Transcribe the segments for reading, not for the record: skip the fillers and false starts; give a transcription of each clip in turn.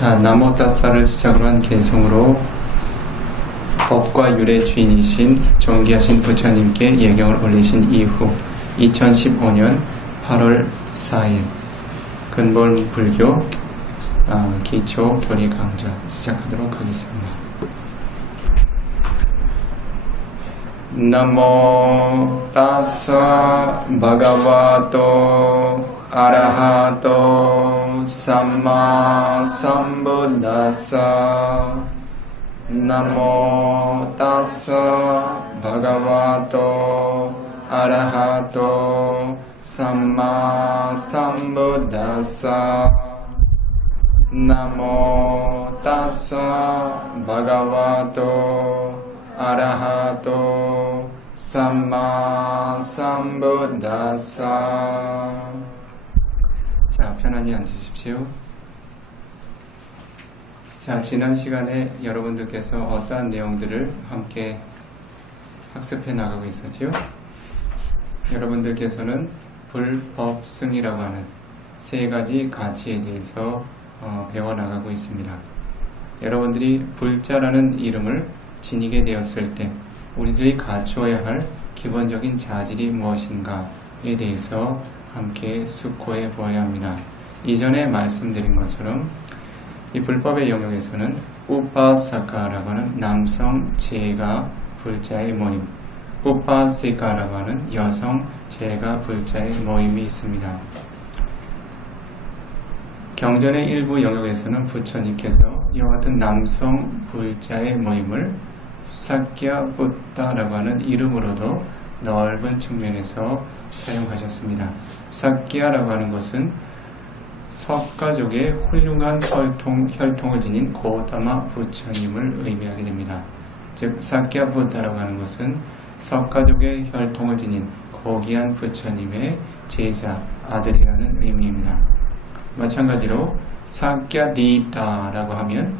자, 나모다사를 시작으로 한 개성으로 법과 율의 주인이신 존귀하신 부처님께 예경을 올리신 이후 2015년 8월 4일 근본 불교 기초 교리 강좌 시작하도록 하겠습니다. 나모 따사 바가와토 아라하토 삼마 삼부다사 나모 따사 바가와토 아라하토 삼마 삼부다사 나모 따사 바가와토 아라하토 삼마 삼부다사. 자, 편안히 앉으십시오. 자, 지난 시간에 여러분들께서 어떠한 내용들을 함께 학습해 나가고 있었지요? 여러분들께서는 불법승이라고 하는 세 가지 가치에 대해서 배워나가고 있습니다. 여러분들이 불자라는 이름을 지니게 되었을 때 우리들이 갖추어야 할 기본적인 자질이 무엇인가에 대해서 함께 숙고해 보아야 합니다. 이전에 말씀드린 것처럼 이 불법의 영역에서는 우파사카라고 하는 남성 제가 불자의 모임, 우파시카라고 하는 여성 제가 불자의 모임이 있습니다. 경전의 일부 영역에서는 부처님께서 이와 같은 남성 불자의 모임을 사kyabhutta라고 하는 이름으로도 넓은 측면에서 사용하셨습니다. 사ky라고 하는 것은 석가족의 훌륭한 혈통을 지닌 고타마 부처님을 의미하게 됩니다. 즉 사kyabhutta라고 하는 것은 석가족의 혈통을 지닌 고귀한 부처님의 제자, 아들이라는 의미입니다. 마찬가지로 사kyadipta라고 하면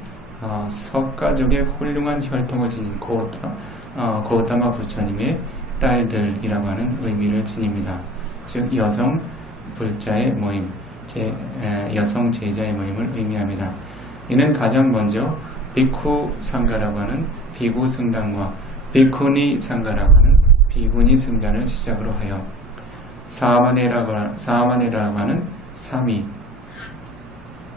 석가족의 훌륭한 혈통을 지닌 고타마 부처님의 딸들이라고 하는 의미를 지닙니다. 즉 여성 불자의 모임, 여성 제자의 모임을 의미합니다. 이는 가장 먼저 비쿠 상가라고 하는 비구 승단과 비쿠니 상가라고 하는 비구니 승단을 시작으로 하여 사마네라고 하는 사미,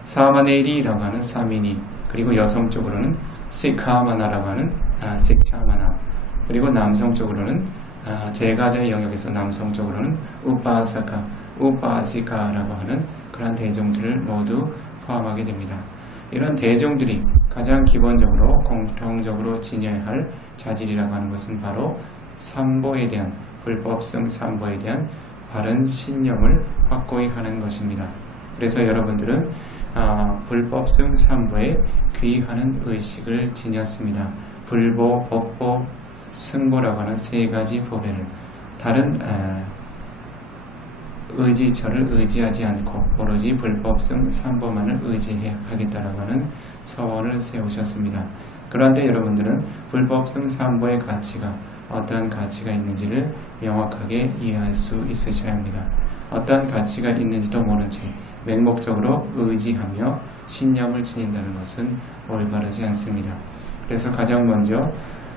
사마네리라고 하는 사미니, 그리고 여성 쪽으로는 시카마나라고 하는 식차마나, 그리고 남성 쪽으로는 제가자의 영역에서 남성 쪽으로는 우파사카, 우파시카라고 하는 그러한 대종들을 모두 포함하게 됩니다. 이런 대종들이 가장 기본적으로 공통적으로 지녀야 할 자질이라고 하는 것은 바로 삼보에 대한, 불법성 삼보에 대한 바른 신념을 확고히 하는 것입니다. 그래서 여러분들은 불법성 삼보에 귀의하는 의식을 지녔습니다. 불보, 법보, 승보라고 하는 세 가지 보배를 다른 의지처를 의지하지 않고 오로지 불법성 삼보만을 의지하겠다라고 하는 서원을 세우셨습니다. 그런데 여러분들은 불법성 삼보의 가치가 어떠한 가치가 있는지를 명확하게 이해할 수 있으셔야 합니다. 어떠한 가치가 있는지도 모른 채 맹목적으로 의지하며 신념을 지닌다는 것은 올바르지 않습니다. 그래서 가장 먼저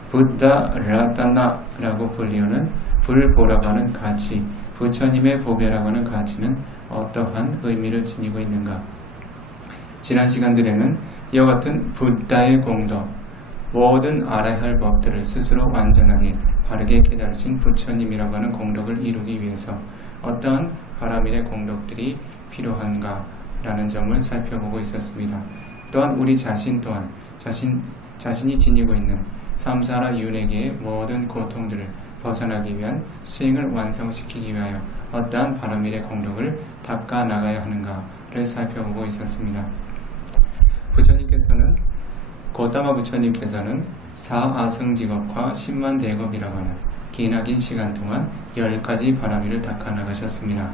부ddha 라타나라고 불리우는 불보라고 하는 가치, 부처님의 보배라고 하는 가치는 어떠한 의미를 지니고 있는가? 지난 시간들에는 이와 같은 부ddha의 공덕, 모든 알아야 할 법들을 스스로 완전하게 바르게 깨달으신 부처님이라고 하는 공덕을 이루기 위해서 어떠한 바라밀의 공덕들이 필요한가라는 점을 살펴보고 있었습니다. 또한 우리 자신 또한 자신이 지니고 있는 삼사라 윤회계의 모든 고통들을 벗어나기 위한 수행을 완성시키기 위하여 어떠한 바라밀의 공덕을 닦아 나가야 하는가를 살펴보고 있었습니다. 부처님께서는 고타마 부처님께서는 사아승직업과 10만 대겁이라고 하는 기나긴 시간 동안 10가지 바라밀을 닦아 나가셨습니다.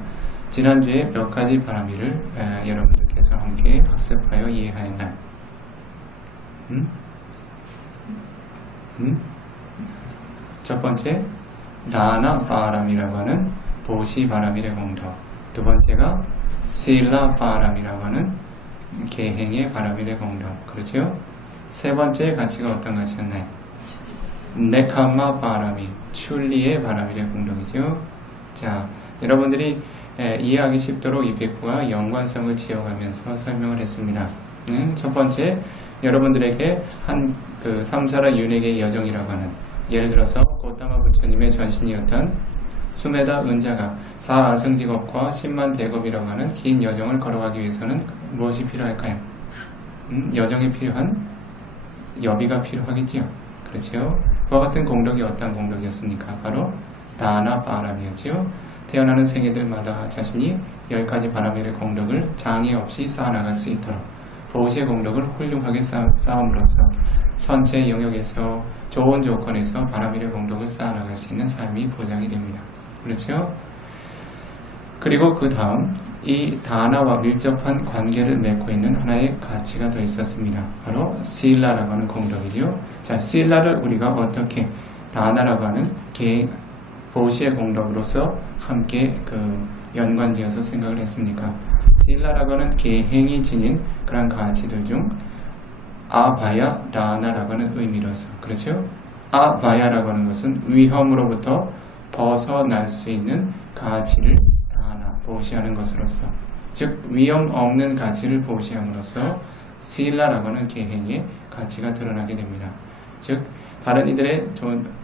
지난주에 몇 가지 바라밀을 여러분들께서 함께 학습하여 이해하였나요? 첫 번째, 나나 바람이라고 하는 보시 바라밀의 공덕. 두 번째가 실라 바람이라고 하는 계행의 바람일의 공덕. 그렇죠? 세 번째 가치가 어떤 가치였나요? 네카마 바람이, 출리의 바람일의 공덕이죠. 자, 여러분들이 이해하기 쉽도록 이 백구와 연관성을 지어가면서 설명을 했습니다. 첫 번째, 여러분들에게 그 삼사라 윤회의 여정이라고 하는, 예를 들어서 고타마 부처님의 전신이었던 수메다 은자가 4아승직업과 10만 대겁이라고 하는 긴 여정을 걸어가기 위해서는 무엇이 필요할까요? 여정에 필요한 여비가 필요하겠지요. 그렇죠? 그와 같은 공덕이 어떤 공덕이었습니까? 바로 다나 바람이었지요. 태어나는 생애들마다 자신이 10가지 바람일의 공덕을 장애 없이 쌓아나갈 수 있도록 보시의 공덕을 훌륭하게 쌓음으로써 선체 영역에서 좋은 조건에서 바람일의 공덕을 쌓아나갈 수 있는 삶이 보장이 됩니다. 그렇죠? 그리고 그 다음 이 다나와 밀접한 관계를 맺고 있는 하나의 가치가 더 있었습니다. 바로 실라라고 하는 공덕이죠. 자, 실라를 우리가 어떻게 다나라고 하는 보시의 공덕으로서 함께 연관지어서 생각을 했습니까? 실라라고 하는 계행이 지닌 그런 가치들 중 아바야 라나라고 하는 의미로서, 그렇죠? 아바야라고 하는 것은 위험으로부터 벗어날 수 있는 가치를 다나 보시하는 것으로서, 즉 위험 없는 가치를 보시함으로써 실라라고 하는 계행의 가치가 드러나게 됩니다. 즉 다른 이들의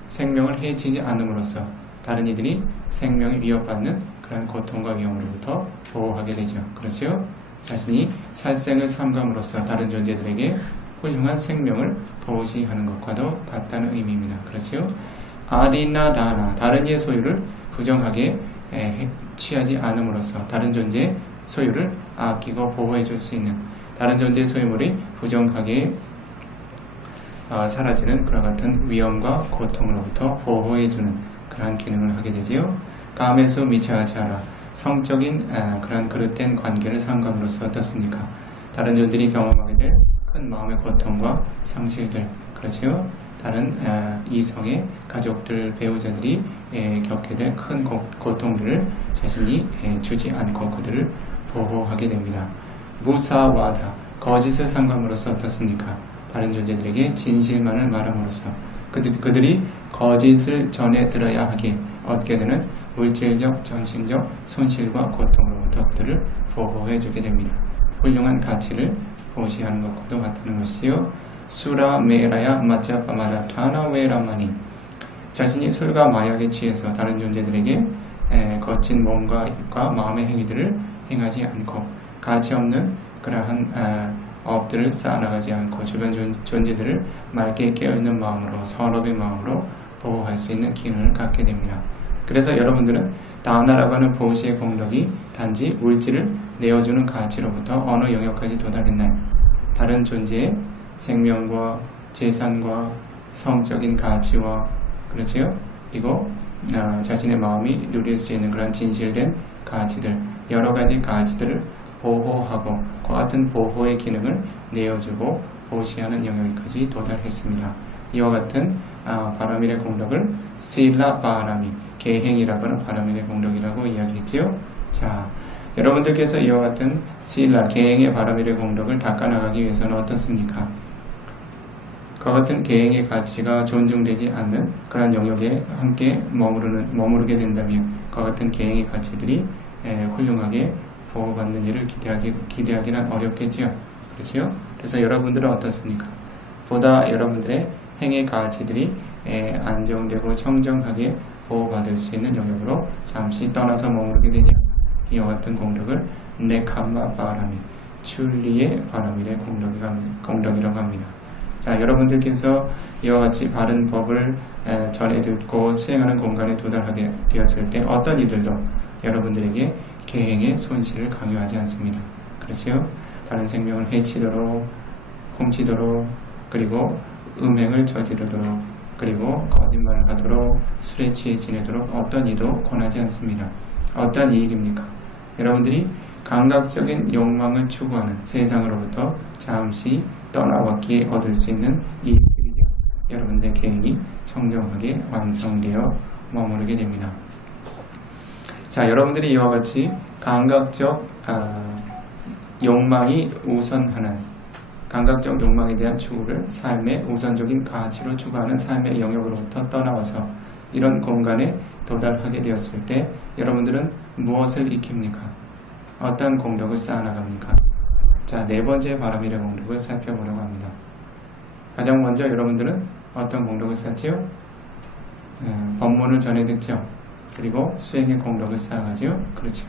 생명을 해치지 않음으로써 다른 이들이 생명이 위협받는 그런 고통과 위험으로부터 보호하게 되죠. 그렇죠? 자신이 살생을 삼감으로써 다른 존재들에게 훌륭한 생명을 보호시하는 것과도 같다는 의미입니다. 그렇죠? 아리나 라나, 다른 이의 소유를 부정하게 취하지 않음으로써 다른 존재의 소유를 아끼고 보호해 줄 수 있는, 다른 존재의 소유물이 부정하게 사라지는 그와 같은 위험과 고통으로부터 보호해주는 그러한 기능을 하게 되지요. 까메수 미차차라, 성적인 그러한 그릇된 관계를 삼감으로써 어떻습니까? 다른 존재들이 경험하게 될 큰 마음의 고통과 상실들, 그렇지요? 다른 이성의 가족들, 배우자들이 겪게 될 큰 고통들을 자신이 주지 않고 그들을 보호하게 됩니다. 무사와다, 거짓을 삼감으로써 어떻습니까? 다른 존재들에게 진실만을 말함으로써 그들이 거짓을 전해 들어야 하게 얻게 되는 물질적, 정신적 손실과 고통으로부터 그들을 보호해주게 됩니다. 훌륭한 가치를 보시하는 것과도 같다는 것이요. 수라 메라야 마짜파마라 타나웨라마니, 자신이 술과 마약에 취해서 다른 존재들에게 거친 몸과 입과 마음의 행위들을 행하지 않고 가치 없는 그러한 업들을 쌓아나가지 않고 주변 존재들을 맑게 깨어있는 마음으로, 선업의 마음으로 보호할 수 있는 기능을 갖게 됩니다. 그래서 여러분들은 다나라고 하는 보시의 공덕이 단지 물질을 내어주는 가치로부터 어느 영역까지 도달했나요? 다른 존재의 생명과 재산과 성적인 가치와, 그렇지요? 그리고 자신의 마음이 누릴 수 있는 그런 진실된 가치들, 여러 가지 가치들을 보호하고 그 같은 보호의 기능을 내어주고 보시하는 영역까지 도달했습니다. 이와 같은 바람일의 공덕을 실라 바람이, 계행이라고 하는 바람일의 공덕이라고 이야기했지요. 자, 여러분들께서 이와 같은 실라, 계행의 바람일의 공덕을 닦아나가기 위해서는 어떻습니까? 그와 같은 계행의 가치가 존중되지 않는 그런 영역에 함께 머무르게 된다면 그와 같은 계행의 가치들이 훌륭하게 보호받는 일을 기대하기는 어렵겠지요. 그렇죠? 그래서 여러분들은 어떻습니까? 보다 여러분들의 행의 가치들이 안정되고 청정하게 보호받을 수 있는 영역으로 잠시 떠나서 머무르게 되죠. 이와 같은 공덕을 네카마 바람이, 출리의 바람일의 공덕이라고 합니다. 자, 여러분들께서 이와 같이 바른 법을 전해 듣고 수행하는 공간에 도달하게 되었을 때 어떤 이들도 여러분들에게 계행의 손실을 강요하지 않습니다. 그렇지요? 다른 생명을 해치도록, 훔치도록, 그리고 음행을 저지르도록, 그리고 거짓말을 하도록, 술에 취해 지내도록 어떤 이도 권하지 않습니다. 어떤 이익입니까? 여러분들이 감각적인 욕망을 추구하는 세상으로부터 잠시 떠나왔기에 얻을 수 있는 이익들이죠. 여러분들의 계획이 청정하게 완성되어 머무르게 됩니다. 자, 여러분들이 이와 같이 감각적 욕망이 우선하는 감각적 욕망에 대한 추구를 삶의 우선적인 가치로 추구하는 삶의 영역으로부터 떠나와서 이런 공간에 도달하게 되었을 때 여러분들은 무엇을 익힙니까? 어떤 공력을 쌓아나갑니까? 자, 네 번째 바람일의 공력을 살펴보려고 합니다. 가장 먼저 여러분들은 어떤 공력을 쌓지요? 법문을 전해 듣죠. 그리고 수행의 공력을 쌓아가지요. 그렇죠.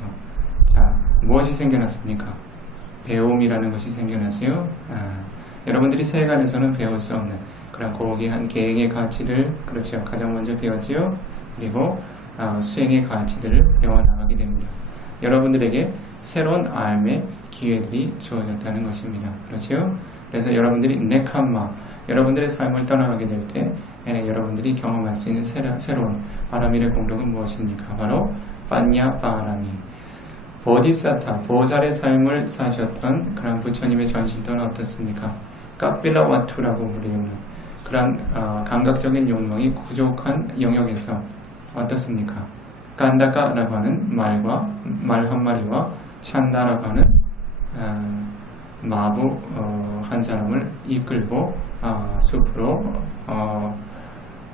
자, 무엇이 생겨났습니까? 배움이라는 것이 생겨났어요. 여러분들이 세간에서는 배울 수 없는 그런 고귀한 계행의 가치들, 그렇죠. 가장 먼저 배웠지요. 그리고 수행의 가치들을 배워나가게 됩니다. 여러분들에게 새로운 삶의 기회들이 주어졌다는 것입니다. 그렇죠. 그래서 여러분들이 네캄마, 여러분들의 삶을 떠나가게 될 때 여러분들이 경험할 수 있는 새로운 바람일의 공력은 무엇입니까? 바로 빠냐 바람이. 보디사타, 보살의 삶을 사셨던 그런 부처님의 전신 또는 어떻습니까? 까필라와투라고 부르는 그런 감각적인 욕망이 부족한 영역에서 어떻습니까? 깐다카라고 하는 말 한 마리와 찬다라고 하는 마부 한 사람을 이끌고 숲으로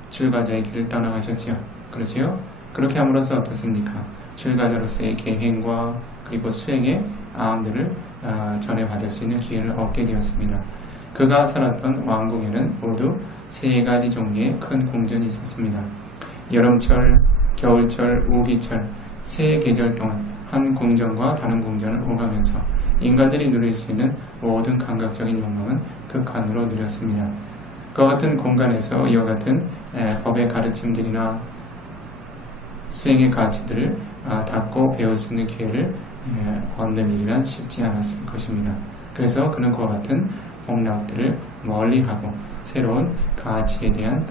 출가자의 길을 떠나가셨지요. 그렇지요? 그렇게 함으로써 어떻습니까? 출가자로서의 계행과 그리고 수행의 아함들을 전해받을 수 있는 기회를 얻게 되었습니다. 그가 살았던 왕궁에는 모두 세 가지 종류의 큰 궁전이 있었습니다. 여름철, 겨울철, 우기철 세 계절 동안 한 궁전과 다른 궁전을 오가면서 인간들이 누릴 수 있는 모든 감각적인 욕망은 극한으로 누렸습니다. 그와 같은 공간에서 이와 같은 법의 가르침들이나 수행의 가치들을 닫고 배울 수 있는 기회를 얻는 일이란 쉽지 않았을 것입니다. 그래서 그는 그와 같은 공략들을 멀리하고 새로운 가치에 대한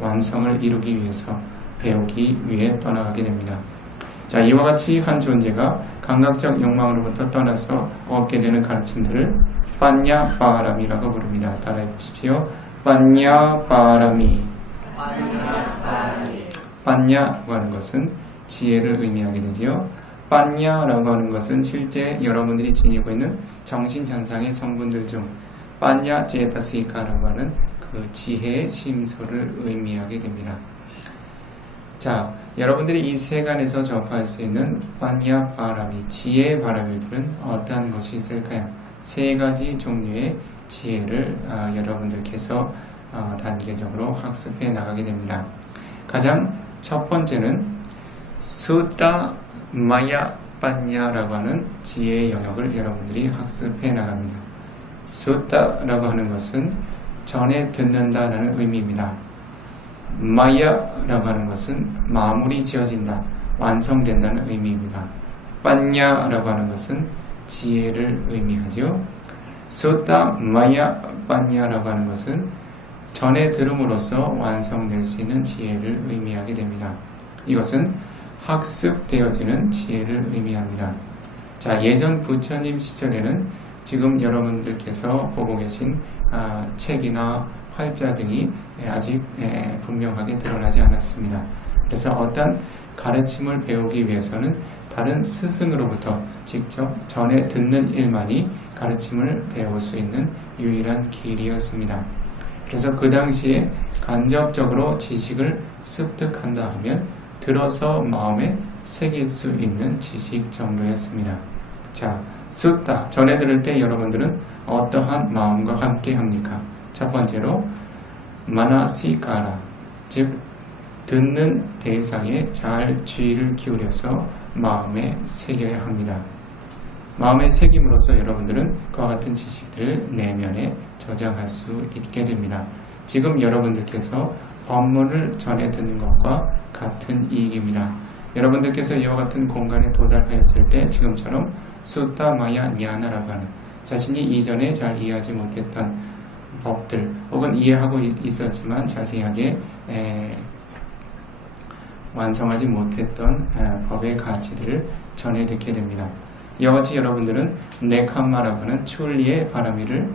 완성을 이루기 위해서 배우기 위해 떠나가게 됩니다. 자, 이와 같이 한 존재가 감각적 욕망으로부터 떠나서 얻게 되는 가르침들을 빠냐 바람이라고 부릅니다. 따라해 보십시오. 빠냐 바람이. 빠냐라고 하는 것은 지혜를 의미하게 되지요. 빠냐라고 하는 것은 실제 여러분들이 지니고 있는 정신현상의 성분들 중 빠냐 제타시카라고 하는 그 지혜의 심소를 의미하게 됩니다. 자, 여러분들이 이 세간에서 접할 수 있는 빠냐 바람이, 지혜의 바람들은 어떠한 것이 있을까요? 세 가지 종류의 지혜를 여러분들께서 단계적으로 학습해 나가게 됩니다. 가장 첫 번째는 수타 마야 빠냐라고 하는 지혜의 영역을 여러분들이 학습해 나갑니다. 수타라고 하는 것은 전에 듣는다라는 의미입니다. 마야라고 하는 것은 마무리 지어진다, 완성된다는 의미입니다. 빠냐라고 하는 것은 지혜를 의미하죠. 수타 마야 빠냐라고 하는 것은 전에 들음으로써 완성될 수 있는 지혜를 의미하게 됩니다. 이것은 학습되어지는 지혜를 의미합니다. 자, 예전 부처님 시절에는 지금 여러분들께서 보고 계신 책이나 활자 등이 아직 분명하게 드러나지 않았습니다. 그래서 어떤 가르침을 배우기 위해서는 다른 스승으로부터 직접 전해 듣는 일만이 가르침을 배울 수 있는 유일한 길이었습니다. 그래서 그 당시에 간접적으로 지식을 습득한다 하면 들어서 마음에 새길 수 있는 지식 정도였습니다. 자, 숫다 전해 들을 때 여러분들은 어떠한 마음과 함께 합니까? 첫 번째로 마나시카라, 즉 듣는 대상에 잘 주의를 기울여서 마음에 새겨야 합니다. 마음에 새김으로써 여러분들은 그와 같은 지식들을 내면에 저장할 수 있게 됩니다. 지금 여러분들께서 법문을 전해 듣는 것과 같은 이익입니다. 여러분들께서 이와 같은 공간에 도달하였을 때 지금처럼 수타 마야 냐나라고 하는 자신이 이전에 잘 이해하지 못했던 법들 혹은 이해하고 있었지만 자세하게 완성하지 못했던 법의 가치들을 전해 듣게 됩니다. 이와 같이 여러분들은 네캄마라고 하는 출리의 바람이를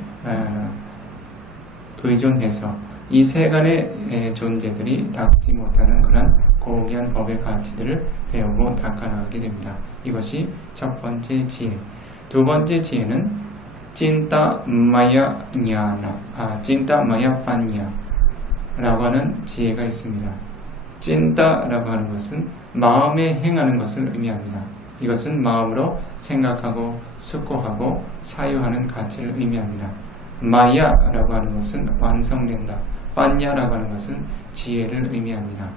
의존해서 이 세간의 존재들이 닦지 못하는 그런 고귀한 법의 가치들을 배우고 닦아나가게 됩니다. 이것이 첫 번째 지혜. 두 번째 지혜는 찐따 마야 냐나, 찐따 마야 빠냐 라고 하는 지혜가 있습니다. 찐따라고 하는 것은 마음에 행하는 것을 의미합니다. 이것은 마음으로 생각하고 숙고하고 사유하는 가치를 의미합니다. 마야라고 하는 것은 완성된다. 빠냐라고 하는 것은 지혜를 의미합니다.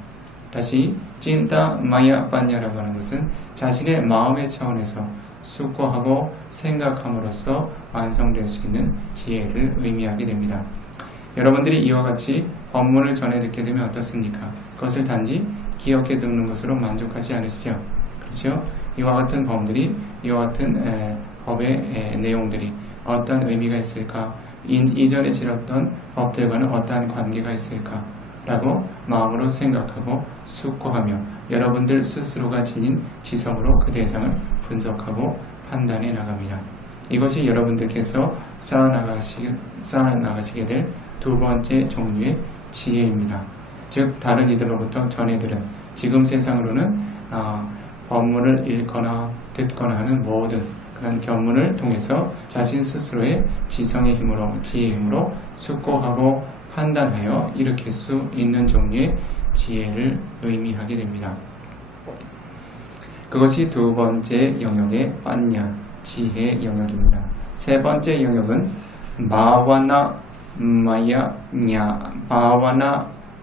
다시 찐따 마야 빠냐라고 하는 것은 자신의 마음의 차원에서 숙고하고 생각함으로써 완성될 수 있는 지혜를 의미하게 됩니다. 여러분들이 이와 같이 법문을 전해 듣게 되면 어떻습니까? 그것을 단지 기억해 두는 것으로 만족하지 않으시죠? 그렇죠? 이와 같은 법들이, 이와 같은 법의 내용들이 어떤 의미가 있을까? 이전에 지었던 법들과는 어떠한 관계가 있을까? 라고 마음으로 생각하고 숙고하며 여러분들 스스로가 지닌 지성으로 그 대상을 분석하고 판단해 나갑니다. 이것이 여러분들께서 쌓아나가시게 될 두 번째 종류의 지혜입니다. 즉 다른 이들로부터 전해 들은 지금 세상으로는 법문을 읽거나 듣거나 하는 모든 그런 견문을 통해서 자신 스스로의 지성의 힘으로, 지혜의 힘으로 숙고하고 판단하여 일으킬 수 있는 종류의 지혜를 의미하게 됩니다. 그것이 두 번째 영역의 빠냐, 지혜의 영역입니다. 세 번째 영역은 바와나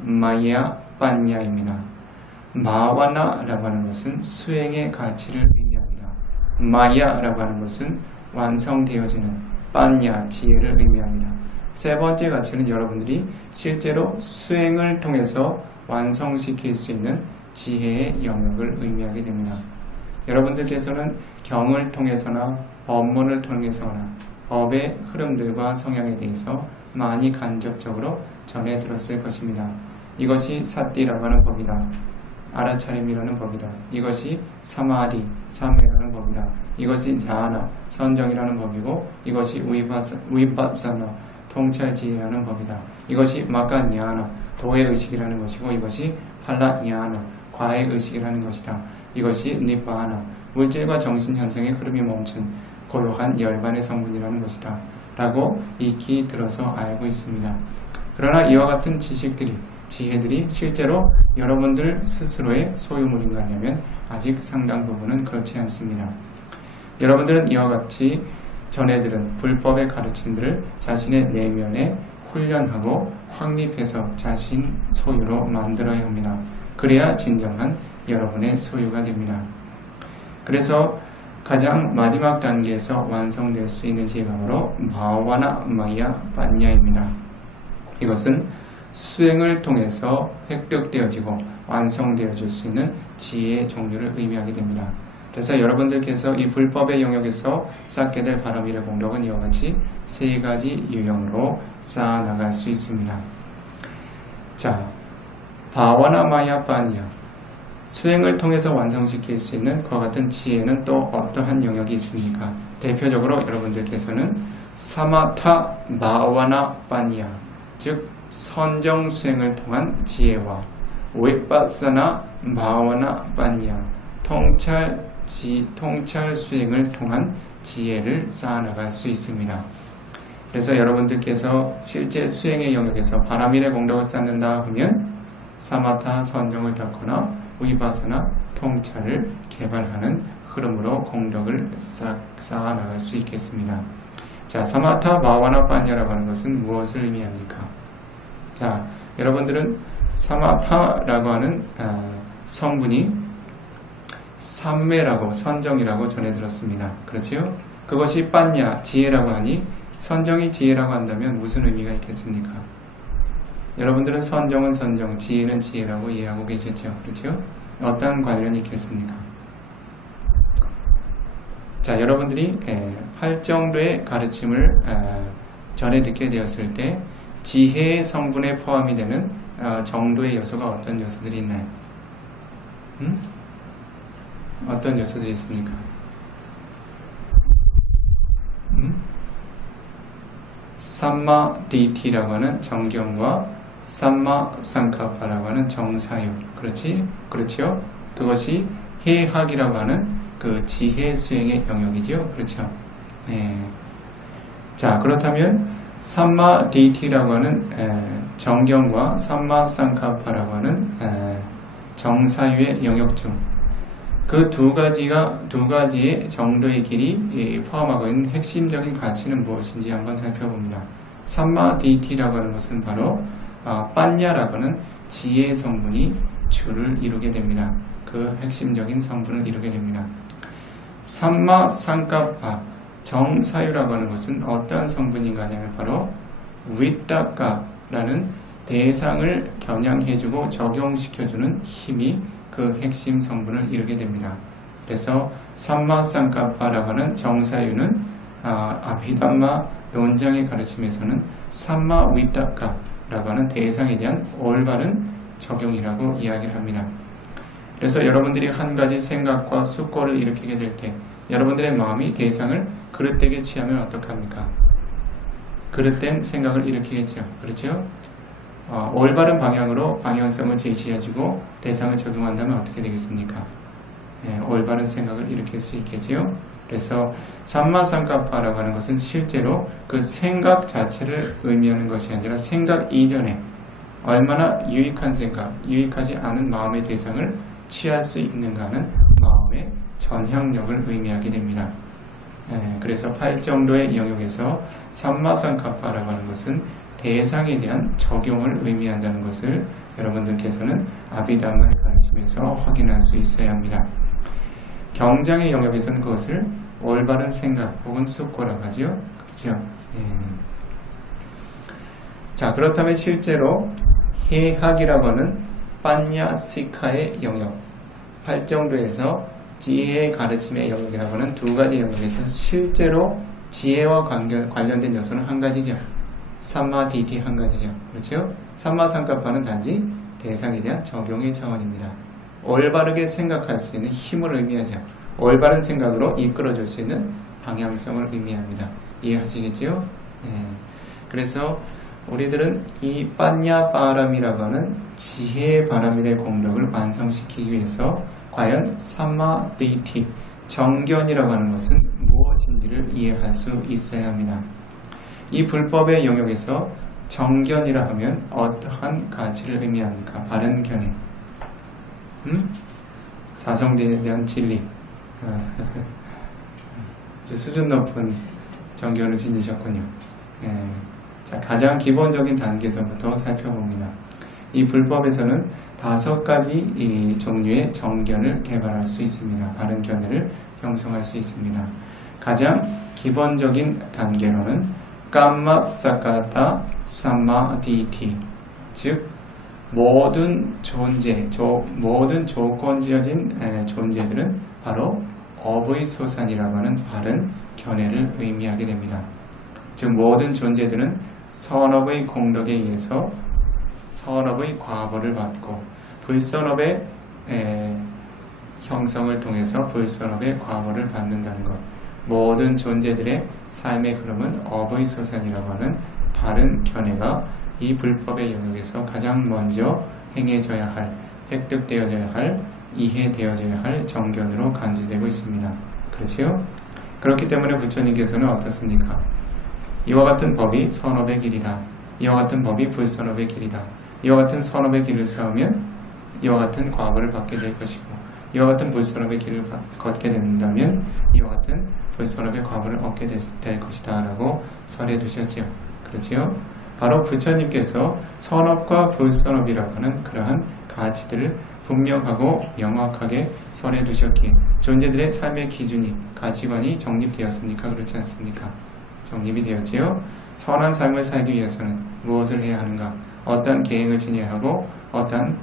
마야 빠냐입니다. 바와나라고 하는 것은 수행의 가치를 의미합니다. 마야라고 하는 것은 완성되어지는 빠냐, 지혜를 의미합니다. 세 번째 가치는 여러분들이 실제로 수행을 통해서 완성시킬 수 있는 지혜의 영역을 의미하게 됩니다. 여러분들께서는 경을 통해서나 법문을 통해서나 법의 흐름들과 성향에 대해서 많이 간접적으로 전해 들었을 것입니다. 이것이 사띠라고 하는 법이다. 알아차림이라는 법이다. 이것이 사마디, 사매라는 법이다. 이것이 자나, 선정이라는 법이고 이것이 위파사나, 통찰지혜라는 법이다. 이것이 마카냐나, 도의의식이라는 것이고 이것이 팔라냐나, 과의의식이라는 것이다. 이것이 니바나, 물질과 정신 현상의 흐름이 멈춘 고요한 열반의 성분이라는 것이다. 라고 익히 들어서 알고 있습니다. 그러나 이와 같은 지식들이, 지혜들이 실제로 여러분들 스스로의 소유물인가 하냐면 아직 상당 부분은 그렇지 않습니다. 여러분들은 이와 같이 전해들은 불법의 가르침들을 자신의 내면에 훈련하고 확립해서 자신 소유로 만들어야 합니다. 그래야 진정한 여러분의 소유가 됩니다. 그래서 가장 마지막 단계에서 완성될 수 있는 지혜가 바로 바와나 마야 빠냐입니다. 이것은 수행을 통해서 획득되어지고 완성되어질 수 있는 지혜의 종류를 의미하게 됩니다. 그래서 여러분들께서 이 불법의 영역에서 쌓게 될 바람일의 공덕은 이와 같이 세 가지 유형으로 쌓아나갈 수 있습니다. 자, 바와나 마야 빠냐, 수행을 통해서 완성시킬 수 있는 그와 같은 지혜는 또 어떠한 영역이 있습니까? 대표적으로 여러분들께서는 사마타 바와나 빠냐, 즉 선정 수행을 통한 지혜와 위파사나 바와나 빠냐, 통찰 수행을 통한 지혜를 쌓아나갈 수 있습니다. 그래서 여러분들께서 실제 수행의 영역에서 바라밀의 공덕을 쌓는다 하면 사마타 선정을 닦거나 위파사나 통찰을 개발하는 흐름으로 공덕을 쌓아나갈 수 있겠습니다. 자, 사마타 바와나 빠냐라고 하는 것은 무엇을 의미합니까? 자, 여러분들은 사마타라고 하는 성분이 삼매라고, 선정이라고 전해 들었습니다. 그렇지요? 그것이 빠냐, 지혜라고 하니 선정이 지혜라고 한다면 무슨 의미가 있겠습니까? 여러분들은 선정은 선정, 지혜는 지혜라고 이해하고 계시죠? 그렇죠? 어떤 관련이 있겠습니까? 자, 여러분들이 할 정도의 가르침을 전해 듣게 되었을 때 지혜의 성분에 포함이 되는 정도의 요소가 어떤 요소들이 있나요? 어떤 요소들이 있습니까? 삼마 디티라고 하는 정경과 삼마 상카파라고 하는 정사유. 그렇죠? 그것이 해학이라고 하는 그 지혜 수행의 영역이죠. 그렇죠? 예. 자, 그렇다면 삼마 디티라고 하는 정견과 삼마 쌍카파라고 하는 정사유의 영역 중 그 두 가지의 정도의 길이 포함하고 있는 핵심적인 가치는 무엇인지 한번 살펴봅니다. 삼마 디티라고 하는 것은 바로 빠냐라고 하는 지혜 성분이 주를 이루게 됩니다. 그 핵심적인 성분을 이루게 됩니다. 삼마 쌍카파 정사유라고 하는 것은 어떠한 성분인가 하냐면 바로 위따까라는 대상을 겨냥해주고 적용시켜주는 힘이 그 핵심 성분을 이루게 됩니다. 그래서 삼마 쌍카파라고 하는 정사유는 아비담마 논장의 가르침에서는 삼마 위따까라고 하는 대상에 대한 올바른 적용이라고 이야기를 합니다. 그래서 여러분들이 한 가지 생각과 숙고를 일으키게 될 때 여러분들의 마음이 대상을 그릇되게 취하면 어떡합니까? 그릇된 생각을 일으키겠죠. 그렇죠? 올바른 방향으로 방향성을 제시해주고 대상을 적용한다면 어떻게 되겠습니까? 올바른 생각을 일으킬 수 있겠지요. 그래서 삼마상카파라고 하는 것은 실제로 그 생각 자체를 의미하는 것이 아니라 생각 이전에 얼마나 유익한 생각, 유익하지 않은 마음의 대상을 취할 수 있는가 하는 마음의 전향력을 의미하게 됩니다. 그래서 8정도의 영역에서 삼마상카파라고 하는 것은 대상에 대한 적용을 의미한다는 것을 여러분들께서는 아비담마의 가르침에서 확인할 수 있어야 합니다. 경장의 영역에서는 그것을 올바른 생각 혹은 숙고라고 하죠. 그렇죠? 자, 그렇다면 실제로 해학이라고 하는 빠냐시카의 영역, 8정도에서 지혜의 가르침의 영역이라고 하는 두 가지 영역에서 실제로 지혜와 관련된 요소는 한 가지죠. 삼마디티 한 가지죠. 그렇죠? 삼마상카파는 단지 대상에 대한 적용의 차원입니다. 올바르게 생각할 수 있는 힘을 의미하죠. 올바른 생각으로 이끌어줄 수 있는 방향성을 의미합니다. 이해하시겠지요? 그래서 우리들은 이 빠냐 바람이라고 하는 지혜의 바람일의 공덕을 완성시키기 위해서 과연 삼마디티, 정견이라고 하는 것은 무엇인지를 이해할 수 있어야 합니다. 이 불법의 영역에서 정견이라 하면 어떠한 가치를 의미합니까? 바른 견해, 사성제에 대한 진리, 수준 높은 정견을 지니셨군요. 자, 가장 기본적인 단계에서부터 살펴봅니다. 이 불법에서는 5가지 이 종류의 정견을 개발할 수 있습니다. 바른 견해를 형성할 수 있습니다. 가장 기본적인 단계로는 깜마사카타 삼마디티, 즉 모든 존재, 모든 조건지어진 존재들은 바로 업의 소산이라고 하는 바른 견해를 의미하게 됩니다. 즉 모든 존재들은 선업의 공덕에 의해서 선업의 과보를 받고 불선업의 형성을 통해서 불선업의 과보를 받는다는 것. 모든 존재들의 삶의 흐름은 업의 소산이라고 하는 바른 견해가 이 불법의 영역에서 가장 먼저 행해져야 할, 획득되어져야 할, 이해되어져야 할 정견으로 간주되고 있습니다. 그렇지요? 그렇기 때문에 부처님께서는 어떻습니까? 이와 같은 법이 선업의 길이다. 이와 같은 법이 불선업의 길이다. 이와 같은 선업의 길을 쌓으면 이와 같은 과보를 받게 될 것이고, 이와 같은 불선업의 길을 걷게 된다면 이와 같은 불선업의 과보를 얻게 될 것이다 라고 설해 두셨지요. 그렇지요? 바로 부처님께서 선업과 불선업이라고 하는 그러한 가치들을 분명하고 명확하게 설해 두셨기에 존재들의 삶의 기준이, 가치관이 정립되었습니까? 그렇지 않습니까? 정립이 되었지요. 선한 삶을 살기 위해서는 무엇을 해야 하는가? 어떤 계획을 지녀야 하고 어떤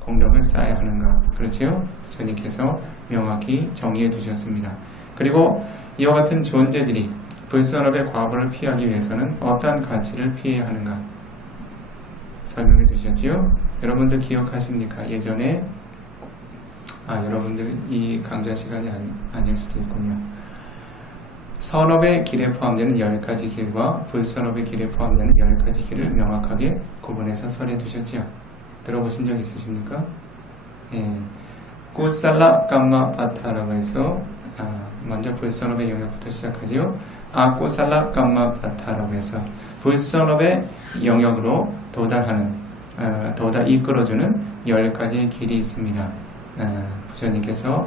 공덕을 쌓아야 하는가? 그렇지요? 부처님께서 명확히 정의해 두셨습니다. 그리고 이와 같은 존재들이 불선업의 과보를 피하기 위해서는 어떠한 가치를 피해야 하는가? 설명해 두셨지요? 여러분들 기억하십니까? 예전에 여러분들 이 강좌 시간이 아닐 수도 있군요. 선업의 길에 포함되는 10가지 길과 불선업의 길에 포함되는 10가지 길을 명확하게 구분해서 설해 두셨지요. 들어보신 적 있으십니까? 꾸살라 깜마 바타라고 해서 먼저 불선업의 영역부터 시작하지요. 꾸살라 깜마 바타라고 해서 불선업의 영역으로 도달하는 이끌어주는 10가지의 길이 있습니다. 부처님께서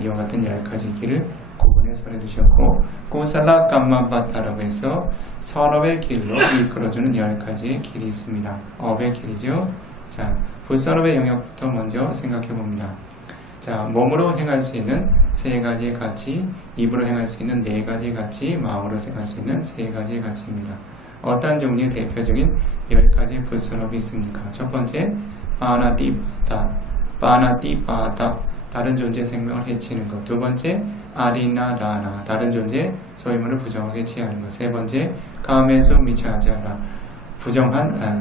이와 같은 10가지 길을 구분해 설해두셨고, 꾸살라 깜마 바타라고 해서 선업의 길로 이끌어주는 10가지의 길이 있습니다. 업의 길이죠. 자, 불선업의 영역부터 먼저 생각해 봅니다. 자, 몸으로 행할 수 있는 3가지의 가치, 입으로 행할 수 있는 4가지의 가치, 마음으로 행할 수 있는 3가지의 가치입니다. 어떤 종류의 대표적인 10가지의 불선업이 있습니까? 첫 번째, 바나티바다, 다른 존재 생명을 해치는 것. 두 번째, 아리나라나, 다른 존재 소유물을 부정하게 취하는 것. 세 번째, 가메수 미차자라, 부정한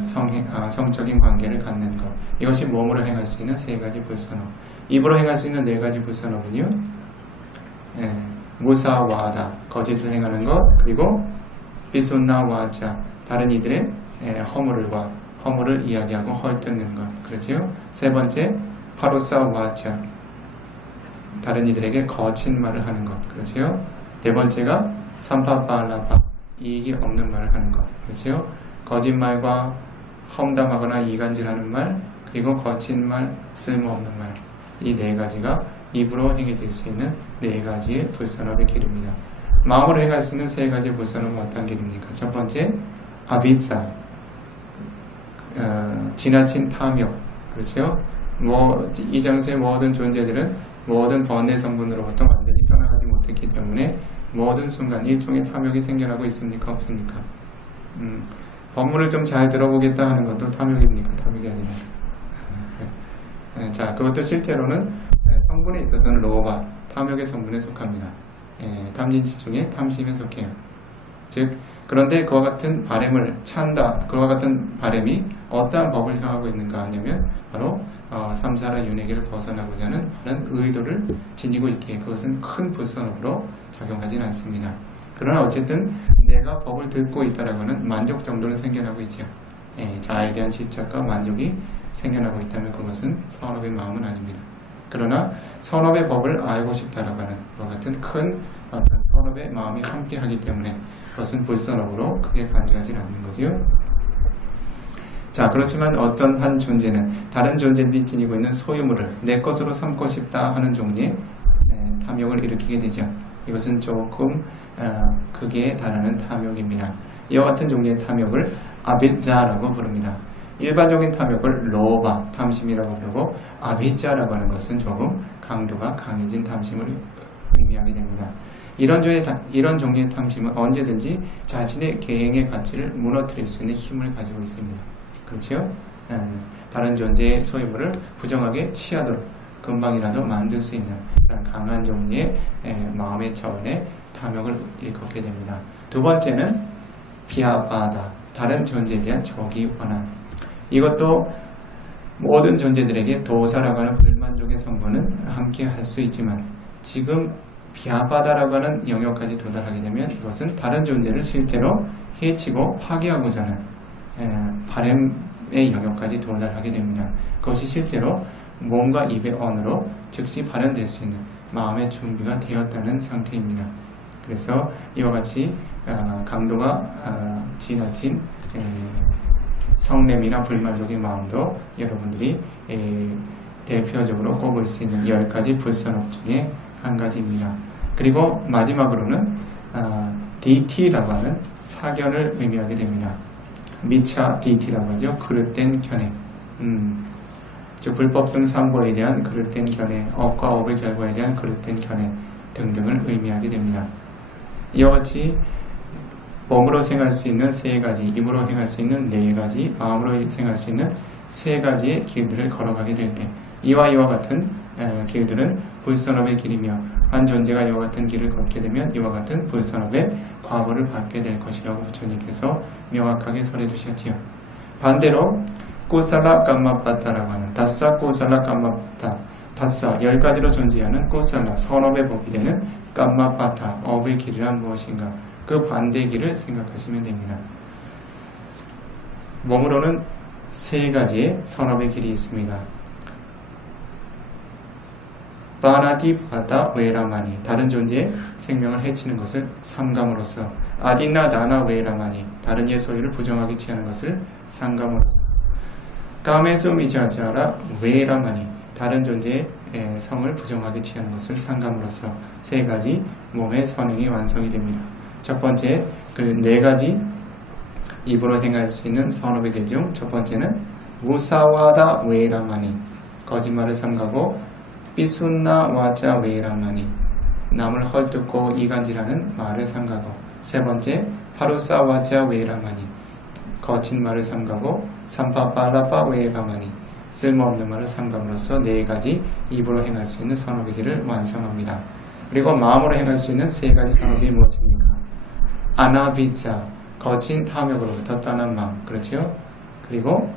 성적인 관계를 갖는 것. 이것이 몸으로 행할 수 있는 3가지 불선업. 입으로 행할 수 있는 4가지 불선업은요, 무사와다, 거짓을 행하는 것. 그리고 비순나와자, 다른 이들의 허물을 이야기하고 헐뜯는 것. 그렇지요? 세 번째, 파루사와자, 다른 이들에게 거친 말을 하는 것. 그렇지요? 네 번째가 삼파발라바, 이익이 없는 말을 하는 것. 그렇지요? 거짓말과 험담하거나 이간질하는 말, 그리고 거친 말, 쓸모없는 말. 이 4가지가 입으로 행해질 수 있는 4가지의 불선업의 길입니다. 마음으로 행할 수 있는 3가지 불선업은 어떤 길입니까? 첫 번째, 아비사, 지나친 탐욕. 그렇죠? 이 장소의 모든 존재들은 모든 번뇌 성분으로부터 완전히 떠나가지 못했기 때문에 모든 순간 일종의 탐욕이 생겨나고 있습니까? 없습니까? 법문을 좀 잘 들어보겠다 하는 것도 탐욕입니까? 탐욕이 아니라. 자, 그것도 실제로는 성분에 있어서는 로바, 탐욕의 성분에 속합니다. 탐진치 중에 탐심에 속해요. 즉, 그런데 그와 같은 바램을 찬다, 그와 같은 바램이 어떠한 법을 향하고 있는가 하냐면 바로 삼사라 윤회계를 벗어나고자 하는 다른 의도를 지니고 있기에 그것은 큰 불선업으로 작용하지는 않습니다. 그러나 어쨌든 내가 법을 듣고 있다라고 하는 만족 정도는 생겨나고 있죠. 자아에 대한 집착과 만족이 생겨나고 있다면 그것은 선업의 마음은 아닙니다. 그러나 선업의 법을 알고 싶다라고 하는 그와 같은 큰 어떤 선업의 마음이 함께하기 때문에 그것은 불선업으로 크게 간주하지 않는 거지요. 자, 그렇지만 어떤 한 존재는 다른 존재들이 지니고 있는 소유물을 내 것으로 삼고 싶다 하는 종류의 탐욕을 일으키게 되죠. 이것은 조금 극에 달하는 탐욕입니다. 이와 같은 종류의 탐욕을 아비자라고 부릅니다. 일반적인 탐욕을 로바, 탐심이라고 부르고 아비자라고 하는 것은 조금 강도가 강해진 탐심을 의미하게 됩니다. 이런 종류의 탐심은 언제든지 자신의 계행의 가치를 무너뜨릴 수 있는 힘을 가지고 있습니다. 그렇죠? 다른 존재의 소유물을 부정하게 취하도록 금방이라도 만들 수 있는 그런 강한 종류의 마음의 차원의 탐욕을 일컫게 됩니다. 두 번째는 비하바다, 다른 존재에 대한 적이 원한. 이것도 모든 존재들에게 도사라고 하는 불만족의 성분은 함께 할 수 있지만 지금 비하바다라고 하는 영역까지 도달하게 되면 이것은 다른 존재를 실제로 해치고 파괴하고자 하는 바램의 영역까지 도달하게 됩니다. 그것이 실제로 몸과 입의 언어로 즉시 발현될 수 있는 마음의 준비가 되었다는 상태입니다. 그래서 이와 같이 강도가 지나친 성냄이나 불만족의 마음도 여러분들이 대표적으로 꼽을 수 있는 10가지 불선업 중에 한 가지입니다. 그리고 마지막으로는 DT라고 하는 사견을 의미하게 됩니다. 미차 DT라고 하죠. 그릇된 견해. 즉 불법성 삼보에 대한 그릇된 견해, 업과 업의 결과에 대한 그릇된 견해 등등을 의미하게 됩니다. 이와 같이 몸으로 생할 수 있는 3가지, 입으로 행할 수 있는 4가지, 마음으로 생할 수 있는 3가지의 길들을 걸어가게 될 때 이와 같은 길들은 불선업의 길이며 한 존재가 이와 같은 길을 걷게 되면 이와 같은 불선업의 과보를 받게 될 것이라고 부처님께서 명확하게 설해두셨지요. 반대로 꾸살라 깜마빠타라고 하는 다사 꾸살라 깜마빠타, 다사 10가지로 존재하는 꾸살라 선업의 법이 되는 깜마빠타 업의 길이란 무엇인가, 그 반대 길을 생각하시면 됩니다. 몸으로는 3가지의 선업의 길이 있습니다. 바나디바다 웨라마니 다른 존재의 생명을 해치는 것을 삼감으로써 아디나 나나 웨라마니 다른 이의 소유를 부정하게 취하는 것을 삼감으로써 까메수 미자자라 웨라마니 다른 존재의 성을 부정하게 취하는 것을 삼감으로써 세 가지 몸의 선행이 완성이 됩니다. 첫 번째 그 네 가지 입으로 행할 수 있는 선업의 길 중 첫 번째는 무사와다 웨라마니 거짓말을 삼가고 비순나 와자 웨라마니 남을 헐뜯고 이간질하는 말을 삼가고 세 번째 파루사 와자 웨라마니 거친 말을 삼가고 삼파바라파 웨라마니 쓸모없는 말을 삼감으로써 네 가지 입으로 행할 수 있는 선업의 길을 완성합니다. 그리고 마음으로 행할 수 있는 세 가지 선업이 무엇입니까? 아나비자 거친 탐욕으로부터 떠난 마음 그렇죠? 그리고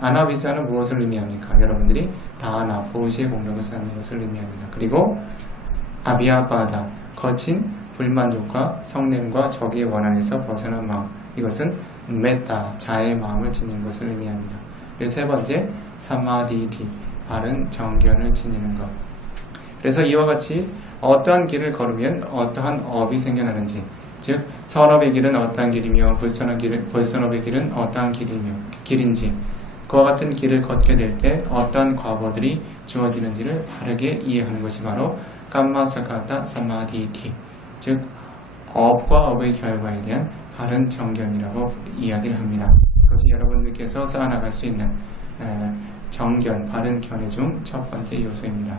아나비자는 무엇을 의미합니까? 여러분들이 다하나 보시의 공력을 쌓는 것을 의미합니다. 그리고 아비아바다 거친 불만족과 성냄과 적의 원한에서 벗어난 마음 이것은 메타 자의 마음을 지니는 것을 의미합니다. 그리고 세 번째 사마디티 바른 정견을 지니는 것. 그래서 이와 같이 어떠한 길을 걸으면 어떠한 업이 생겨나는지 즉 선업의 길은 어떠한 길이며 불선업의 길은 어떠한 길인지 그와 같은 길을 걷게 될 때 어떠한 과보들이 주어지는지를 바르게 이해하는 것이 바로 깜마사카타 사마디티 즉 업과 업의 결과에 대한 바른 정견이라고 이야기를 합니다. 그것이 여러분들께서 쌓아나갈 수 있는 정견, 바른 견해 중 첫 번째 요소입니다.